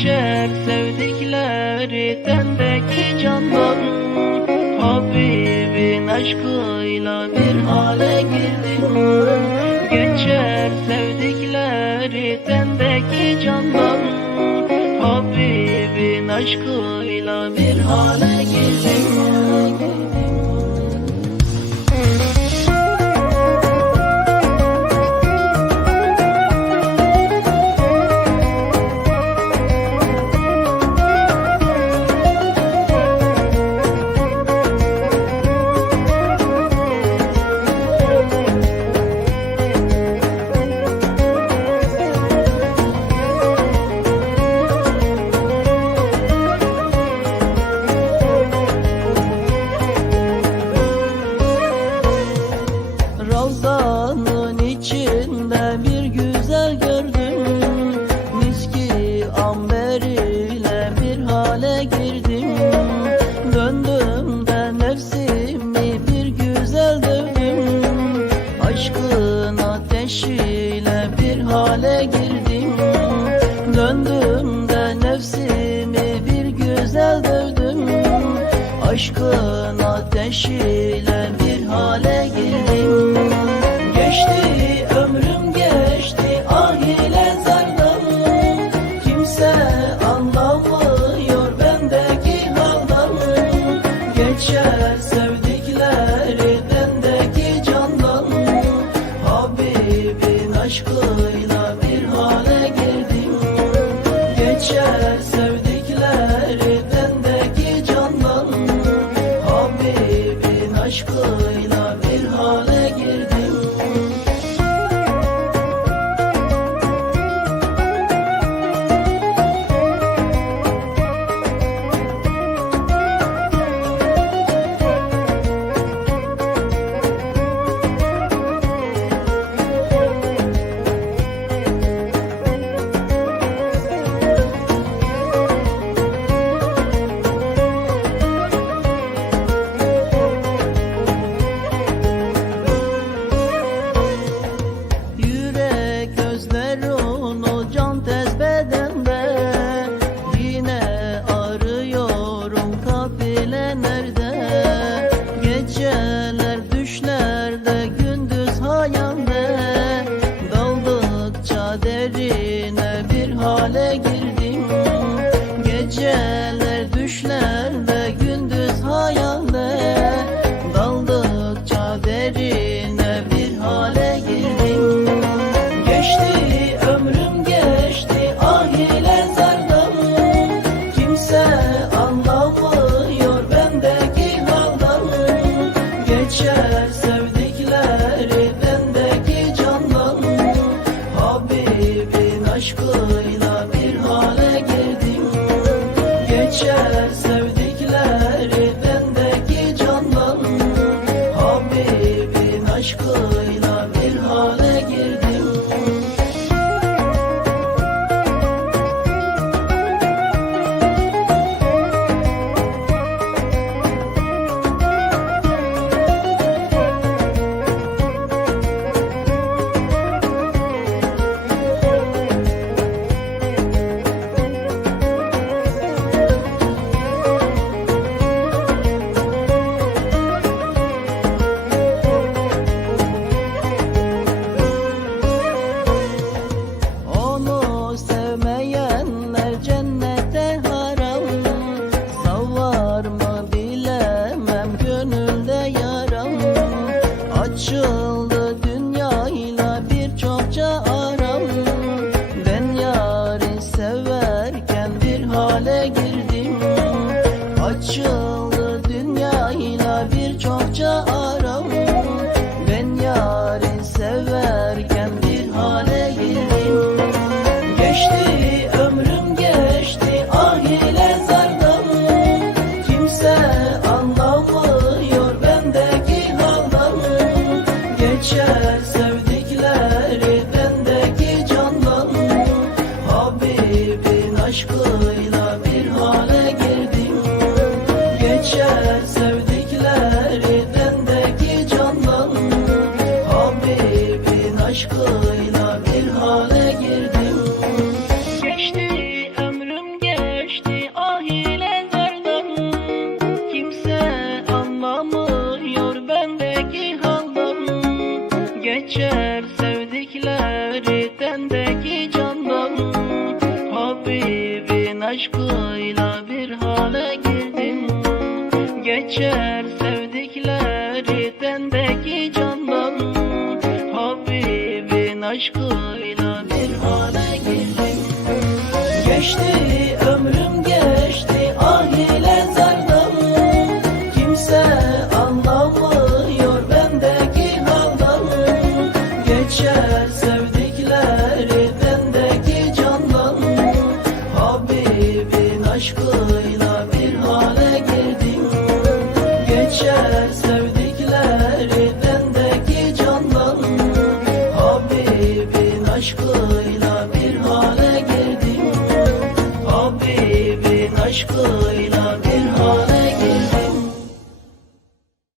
geçer sevdiklerdendeki canlarım Habibin aşkıyla bir hale girdim Geçer sevdiklerdendeki canlarım Habibin aşkıyla hale girdim. Döndüğümde nefsimi bir güzel dövdüm. Aşkın ateşiyle bir hale girdim. Geçti hale girdim. Gece sure. aşkıyla bir hale girdim. Geçer sevdiklerinden candan. Habibin aşkıyla bir hale girdim. Geçti ömrüm geçti ah ile derdim. Kimse anlamıyor bendeki haldan Geçer Geçer sevdikleri bendeki candan. Habibin aşkıyla bir hale girdim Geçti ömrüm geçti ah ile zardan. Kimse anlamıyor bendeki haldan. Geçer sevdikleri bendeki candan. Habibin aşkıyla